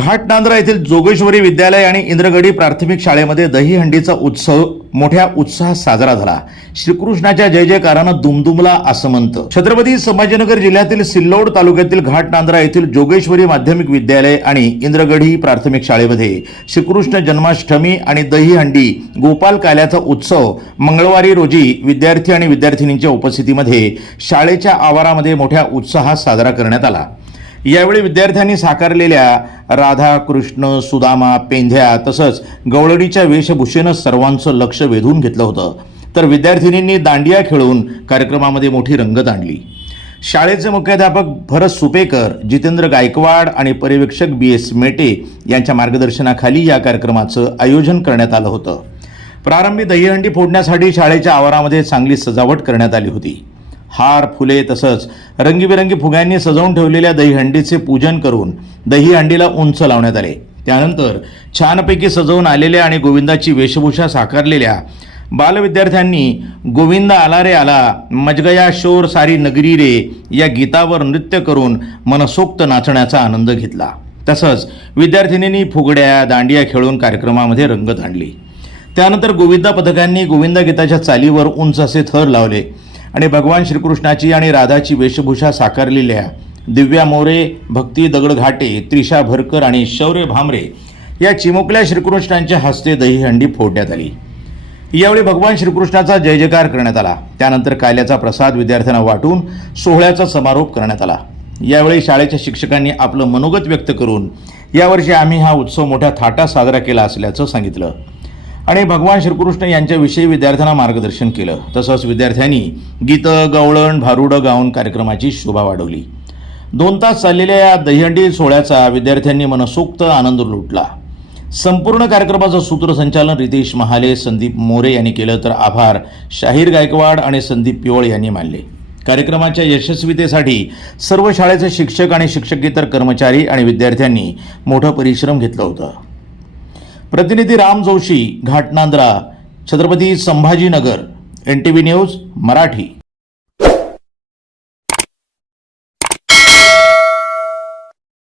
घाटनांद्रा येथील जोगेश्वरी विद्यालय आणि इंद्रगडी प्राथमिक शाळेमध्ये दहीहंडीचा उत्सव मोठ्या उत्साहात साजरा झाला। श्रीकृष्णाच्या जय जयकारानं दुमदुमला आसमंत। छत्रपती संभाजीनगर जिल्ह्यातील सिल्लोड तालुक्यातील घाटनांद्रा येथील जोगेश्वरी माध्यमिक विद्यालय आणि इंद्रगडी प्राथमिक शाळेमध्ये श्रीकृष्ण जन्माष्टमी आणि दहीहंडी गोपाल काल्याचा उत्सव मंगळवारी रोजी विद्यार्थी आणि विद्यार्थिनींच्या उपस्थितीमध्ये शाळेच्या आवारामध्ये मोठ्या उत्साहात साजरा करण्यात आला। यावेळी विद्यार्थ्यांनी साकारलेल्या राधा कृष्ण सुदामा पेंध्या तसंच गवळणीच्या वेशभूषेनं सर्वांचं लक्ष वेधून घेतलं होतं। तर विद्यार्थिनींनी दांडिया खेळून कार्यक्रमामध्ये मोठी रंगत आणली। शाळेचे मुख्याध्यापक भरत सुपेकर, जितेंद्र गायकवाड आणि पर्यवेक्षक BS मेटे यांच्या मार्गदर्शनाखाली या कार्यक्रमाचं आयोजन करण्यात आलं होतं। प्रारंभी दहीहंडी फोडण्यासाठी शाळेच्या आवारामध्ये चांगली सजावट करण्यात आली होती। हार फुले तसंच रंगीबेरंगी फुग्यांनी सजवून ठेवलेल्या दहीहंडीचे पूजन करून दहीहंडीला उंच लावण्यात आले। त्यानंतर छानपैकी सजवून आलेल्या आणि गोविंदाची वेशभूषा साकारलेल्या बालविद्यार्थ्यांनी गोविंदा आला रे आला मजगया शोर सारी नगरी रे या गीतावर नृत्य करून मनसोक्त नाचण्याचा आनंद घेतला। तसंच विद्यार्थिनींनी फुगड्या दांडिया खेळून कार्यक्रमामध्ये रंगत आणली। त्यानंतर गोविंदा पथकांनी गोविंदा गीताच्या चालीवर उंच असे थर लावले आणि भगवान श्रीकृष्णाची आणि राधाची वेशभूषा साकारलेल्या दिव्या मोरे, भक्ती दगड घाटे, त्रिशा भरकर आणि शौर्य भामरे या चिमुकल्या श्रीकृष्णांच्या हस्ते दहीहंडी फोडण्यात आली। यावेळी भगवान श्रीकृष्णाचा जय जयकार करण्यात आला। त्यानंतर काल्याचा प्रसाद विद्यार्थ्यांना वाटून सोहळ्याचा समारोप करण्यात आला। यावेळी शाळेच्या शिक्षकांनी आपलं मनोगत व्यक्त करून यावर्षी आम्ही हा उत्सव मोठ्या थाटात साजरा केला असल्याचं सांगितलं आणि भगवान श्रीकृष्ण यांच्याविषयी विद्यार्थ्यांना मार्गदर्शन केलं। तसंच विद्यार्थ्यांनी गीतं गवळण भारुडं गाऊन कार्यक्रमाची शोभा वाढवली। 2 तास चाललेल्या या दहीहंडी सोहळ्याचा विद्यार्थ्यांनी मनसोक्त आनंद लुटला। संपूर्ण कार्यक्रमाचं सूत्रसंचालन रितेश महाले, संदीप मोरे यांनी केलं तर आभार शाहीर गायकवाड आणि संदीप पिवळ यांनी मानले। कार्यक्रमाच्या यशस्वीतेसाठी सर्व शाळेचे शिक्षक आणि शिक्षकेतर कर्मचारी आणि विद्यार्थ्यांनी मोठा परिश्रम घेतला होता। प्रतिनिधी राम जोशी, घाटनांद्रा, छत्रपती संभाजीनगर, NTV न्यूज मराठी।